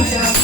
You.